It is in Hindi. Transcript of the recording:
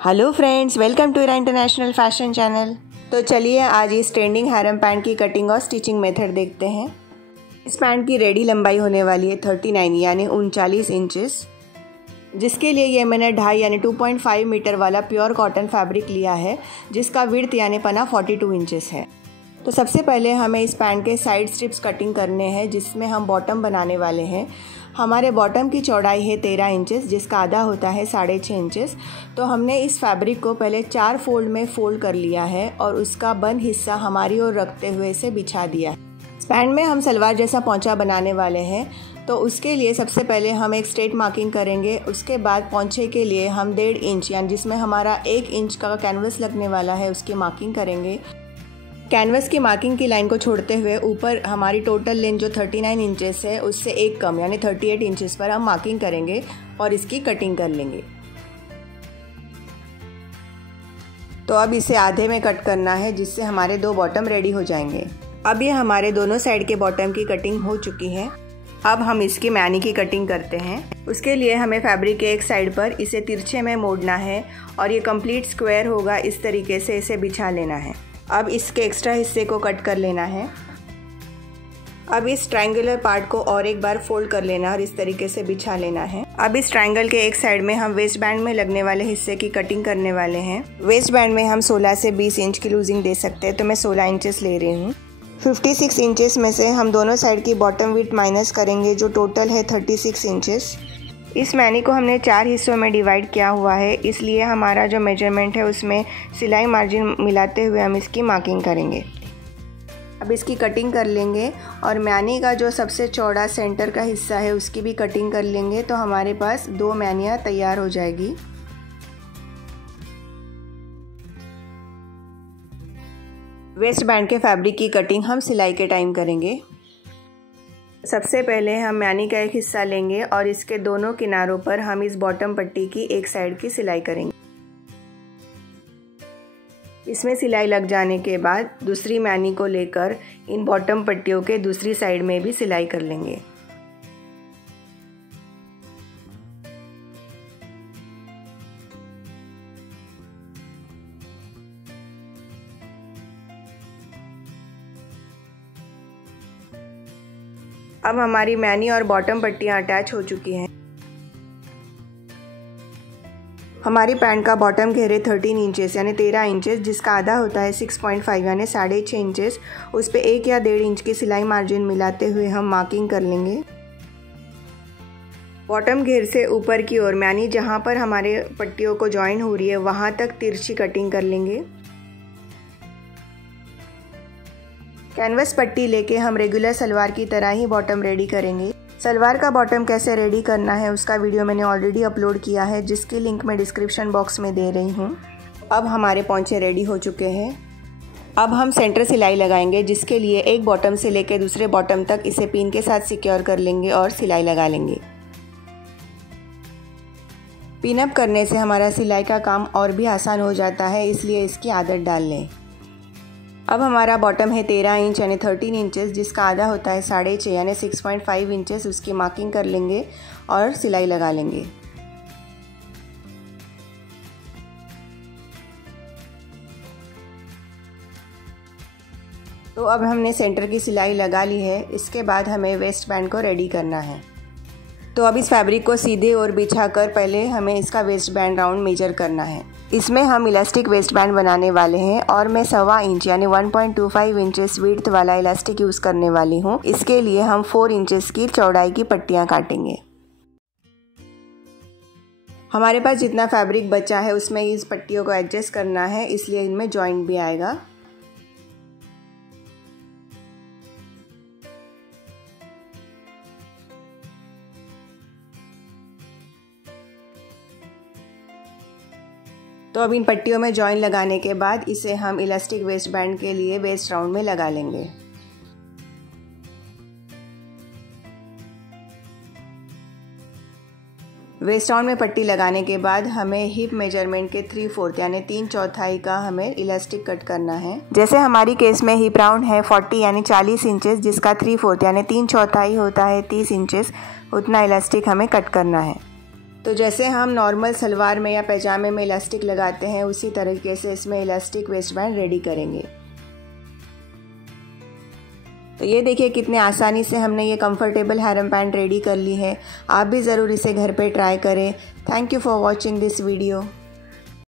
Hello friends, welcome to Ira international fashion channel. तो चलिए आज इस ट्रेंडिंग हैरम पैंट की कटिंग और स्टिचिंग मेथड देखते हैं। इस पैंट की रेडी लंबाई होने वाली है 39 यानी 39 इंचेस, जिसके लिए ये मैंने 2.5 यानी 2.5 मीटर वाला प्योर कॉटन फैब्रिक लिया है, जिसका विड्थ यानी पना 42 इंचेस है। तो सबसे पहले हमें इस पैंट के साइड स्ट्रिप्स कटिंग करने हैं, जिसमें हम बॉटम बनाने वाले हैं। हमारे बॉटम की चौड़ाई है 13 इंचेस, जिसका आधा होता है 6.5 इंचेस। तो हमने इस फैब्रिक को पहले 4 फोल्ड में फोल्ड कर लिया है और उसका बंद हिस्सा हमारी ओर रखते हुए इसे बिछा दिया है। इस पैंट में हम सलवार जैसा पोंचा बनाने वाले हैं, तो उसके लिए सबसे पहले हम एक स्ट्रेट मार्किंग करेंगे। उसके बाद पोंछे के लिए हम 1.5 इंच यानी जिसमें हमारा 1 इंच का कैनवस लगने वाला है उसकी मार्किंग करेंगे। कैनवस की मार्किंग की लाइन को छोड़ते हुए ऊपर हमारी टोटल लेंथ जो 39 इंचेस है उससे एक कम यानी 38 इंचेस पर हम मार्किंग करेंगे और इसकी कटिंग कर लेंगे। तो अब इसे आधे में कट करना है, जिससे हमारे 2 बॉटम रेडी हो जाएंगे। अब ये हमारे दोनों साइड के बॉटम की कटिंग हो चुकी है। अब हम इसकी मैनी की कटिंग करते हैं। उसके लिए हमें फैब्रिक के एक साइड पर इसे तिरछे में मोड़ना है और ये कंप्लीट स्क्वायर होगा। इस तरीके से इसे बिछा लेना है। अब इसके एक्स्ट्रा हिस्से को कट कर लेना है। अब इस ट्रायंगुलर पार्ट को और एक बार फोल्ड कर लेना और इस तरीके से बिछा लेना है। अब इस ट्रायंगल के एक साइड में हम वेस्ट बैंड में लगने वाले हिस्से की कटिंग करने वाले हैं। वेस्ट बैंड में हम 16 से 20 इंच की लूजिंग दे सकते हैं, तो मैं 16 इंचेस ले रही हूँ। 56 इंचेस में से हम दोनों साइड की बॉटम विड्थ माइनस करेंगे, जो टोटल है 36 इंचेस। इस मैनी को हमने 4 हिस्सों में डिवाइड किया हुआ है, इसलिए हमारा जो मेजरमेंट है उसमें सिलाई मार्जिन मिलाते हुए हम इसकी मार्किंग करेंगे। अब इसकी कटिंग कर लेंगे और मैनी का जो सबसे चौड़ा सेंटर का हिस्सा है उसकी भी कटिंग कर लेंगे, तो हमारे पास 2 मैनियाँ तैयार हो जाएगी। वेस्ट बैंड के फैब्रिक की कटिंग हम सिलाई के टाइम करेंगे। सबसे पहले हम मैनी का एक हिस्सा लेंगे और इसके दोनों किनारों पर हम इस बॉटम पट्टी की एक साइड की सिलाई करेंगे। इसमें सिलाई लग जाने के बाद दूसरी मैनी को लेकर इन बॉटम पट्टियों के दूसरी साइड में भी सिलाई कर लेंगे। अब हमारी मैनी और बॉटम पट्टियाँ अटैच हो चुकी हैं। हमारी पैंट का बॉटम घेरे 13 इंचेस यानी 13 इंचेस, जिसका आधा होता है 6.5 यानी 6.5 इंचेस। उस पे 1 या 1.5 इंच की सिलाई मार्जिन मिलाते हुए हम मार्किंग कर लेंगे। बॉटम घेर से ऊपर की ओर मैनी जहाँ पर हमारे पट्टियों को ज्वाइन हो रही है वहाँ तक तिरछी कटिंग कर लेंगे। कैनवस पट्टी लेके हम रेगुलर सलवार की तरह ही बॉटम रेडी करेंगे। सलवार का बॉटम कैसे रेडी करना है उसका वीडियो मैंने ऑलरेडी अपलोड किया है, जिसकी लिंक मैं डिस्क्रिप्शन बॉक्स में दे रही हूँ। अब हमारे पोंछे रेडी हो चुके हैं। अब हम सेंटर सिलाई लगाएंगे, जिसके लिए एक बॉटम से लेकर दूसरे बॉटम तक इसे पिन के साथ सिक्योर कर लेंगे और सिलाई लगा लेंगे। पिन अप करने से हमारा सिलाई का काम और भी आसान हो जाता है, इसलिए इसकी आदत डाल लें। अब हमारा बॉटम है 13 इंच यानी 13 इंचेस, जिसका आधा होता है 6.5 यानी 6.5 इंचेस। उसकी मार्किंग कर लेंगे और सिलाई लगा लेंगे। तो अब हमने सेंटर की सिलाई लगा ली है। इसके बाद हमें वेस्ट बैंड को रेडी करना है। तो अब इस फैब्रिक को सीधे और बिछाकर पहले हमें इसका वेस्ट बैंड राउंड मेजर करना है। इसमें हम इलास्टिक वेस्ट बैंड बनाने वाले हैं और मैं 1.25 इंच यानी 1.25 इंचेस विड्थ वाला इलास्टिक यूज़ करने वाली हूँ। इसके लिए हम 4 इंचेस की चौड़ाई की पट्टियाँ काटेंगे। हमारे पास जितना फैब्रिक बचा है उसमें इस पट्टियों को एडजस्ट करना है, इसलिए इनमें जॉइंट भी आएगा। तो अब इन पट्टियों में जॉइन लगाने के बाद इसे हम इलास्टिक वेस्ट बैंड के लिए वेस्ट राउंड में लगा लेंगे। वेस्ट राउंड में पट्टी लगाने के बाद हमें हिप मेजरमेंट के 3/4 यानी 3/4 का हमें इलास्टिक कट करना है। जैसे हमारी केस में हिप राउंड है 40 यानी 40 इंचेस, जिसका 3/4 यानी 3/4 होता है 30 इंचेस, उतना इलास्टिक हमें कट करना है। तो जैसे हम नॉर्मल सलवार में या पैजामे में इलास्टिक लगाते हैं उसी तरीके से इसमें इलास्टिक वेस्ट बैंड रेडी करेंगे। तो ये देखिए कितने आसानी से हमने ये कंफर्टेबल हैरम पैंट रेडी कर ली है। आप भी ज़रूर इसे घर पे ट्राई करें। Thank you for watching this video.